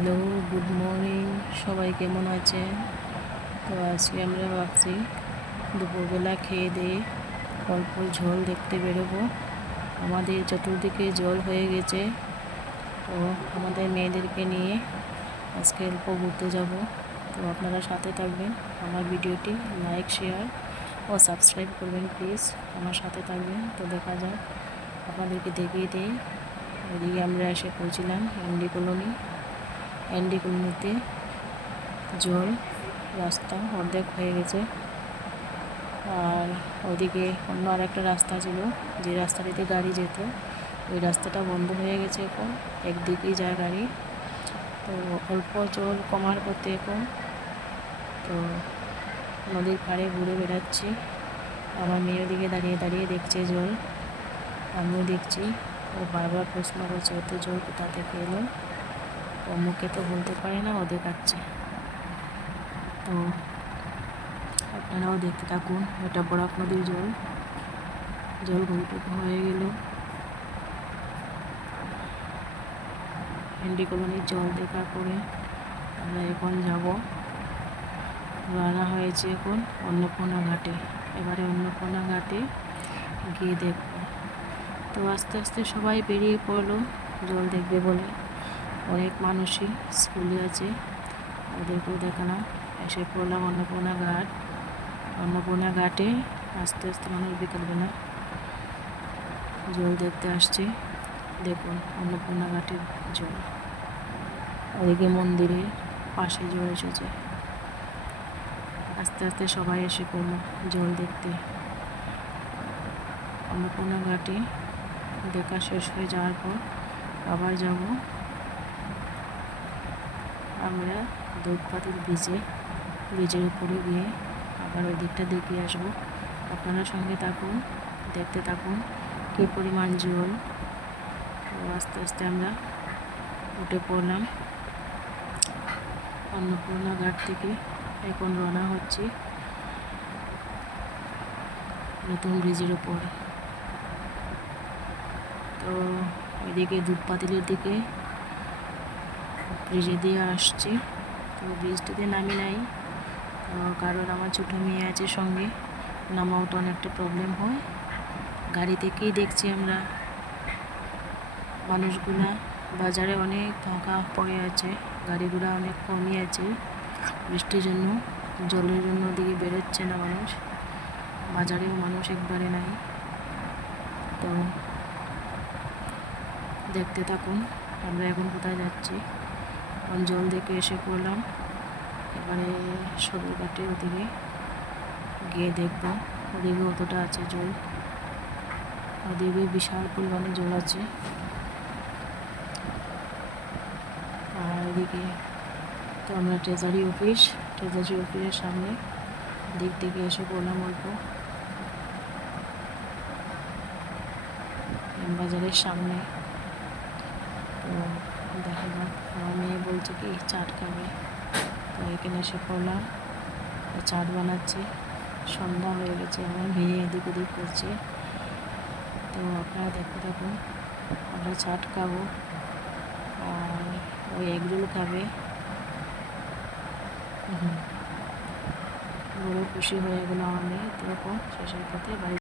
Hello, good morning. সবাই কেমন আছে? তো আজকে আমরা ভাবছি দুপুরবেলা খেয়ে দিয়ে অল্প ঝোল দেখতে বেরোবো। আমাদের চতুর্দিকে জল হয়ে গেছে, তো আমাদের মেয়েদেরকে নিয়ে আজকে অল্প ঘুরতে যাব। তো আপনারা সাথে থাকবেন, আমার ভিডিওটি লাইক, শেয়ার ও সাবস্ক্রাইব করবেন প্লিজ। আমার সাথে থাকবেন। তো দেখা যাক, আপনাদেরকে দেখিয়ে দিই। এদিকে আমরা এসে পৌঁছিলাম এনডি কলোনিতে। জল রাস্তা অর্ধেক হয়ে গেছে, আর ওইদিকে অন্য আরেকটা রাস্তা ছিল, যে রাস্তাটিতে গাড়ি যেত, ওই রাস্তাটা বন্ধ হয়ে গেছে। এখন একদিকেই যায় গাড়ি। তো অল্প জল কমার পথে এখন তো নদীর পাড়ে ঘুরে বেড়াচ্ছি। আমার মেয়ের দিকে দাঁড়িয়ে দাঁড়িয়ে দেখছে জল, আমিও দেখছি। ও বারবার প্রশ্ন করছে এত জল কোথা থেকে এলো। ও মুখে তো বলতে পারে না, ও দেখাচ্ছে। তো আপনারাও দেখতে থাকুন। এটা বরাক নদীর জল ঘুরটুকু হয়ে গেল। এনডি কলোনির জল দেখার পরে আমরা এখন যাব, রানা হয়েছে এখন অন্নপূর্ণা ঘাটে। এবারে অন্নপূর্ণা ঘাটে গিয়ে দেখব। তো আস্তে আস্তে সবাই বেরিয়ে পড়লো জল দেখবে বলে। অনেক মানুষই স্কুলে আছে, ওদেরকেও দেখালাম। এসে পড়লাম অন্নপূর্ণা ঘাটে। আস্তে আস্তে মানুষ বিকালবেলা জল দেখতে আসছে। দেখুন অন্নপূর্ণা ঘাটের জল, ওদিকে মন্দিরের পাশে জল এসেছে। আস্তে আস্তে সবাই এসে পড়লো জল দেখতে। অন্নপূর্ণা ঘাটে দেখা শেষ হয়ে যাওয়ার পর আবার যাব আমরা দুধপাতির ব্রিজের উপরে গিয়ে আবার ওই দিকটা দেখে আসবো। আপনারা সঙ্গে থাকুন, দেখতে থাকুন কী পরিমাণ জল। আস্তে আস্তে আমরা উঠে পড়লাম অন্নপূর্ণা ঘাট থেকে। এখন রওনা হচ্ছি নতুন ব্রিজের উপর। তো ওইদিকে দুধপাতিলের দিকে ব্রিজে দিয়ে আসছি। তো ব্রিজটিতে নামি নাই, কারণ আমার ছোটো মেয়ে আছে সঙ্গে, নামাও তো অনেকটা প্রবলেম হয়। গাড়ি থেকেই দেখছি আমরা মানুষগুলা। বাজারে অনেক ফাঁকা পড়ে আছে, গাড়িগুলা অনেক কমই আছে। বৃষ্টির জন্য, জলের জন্য ওদিকে বেরোচ্ছে না মানুষ। বাজারেও মানুষ একবারে নাই। তো দেখতে থাকুন আমরা এখন কোথায় যাচ্ছি। জল দেখে এসে পড়লাম, এবারে সদরঘাটে ওদিকে গিয়ে দেখব। ওদিকে অতটা আছে জল, ওদিকে বিশাল পরিমাণে জল আছে। আর ওদিকে তো আমরা ট্রেজারি অফিসের সামনে দিক থেকে এসে পড়লাম অল্প বাজারের সামনে। তো দেখা যাক, আমার মেয়ে বলছে কি চাট খাবে, তো এখানে এসে পড়লাম। চাট বানাচ্ছে, সন্ধ্যা হয়ে গেছে, আমার মেয়ে এদিক ওদিক করছে। তো আপনারা দেখতে থাকুন, আমরা চাট খাবো আর ওই এগরোল খাবে। বড় খুশি হয়ে গেল আমার মেয়ে। তো শেষের পথে বাড়ি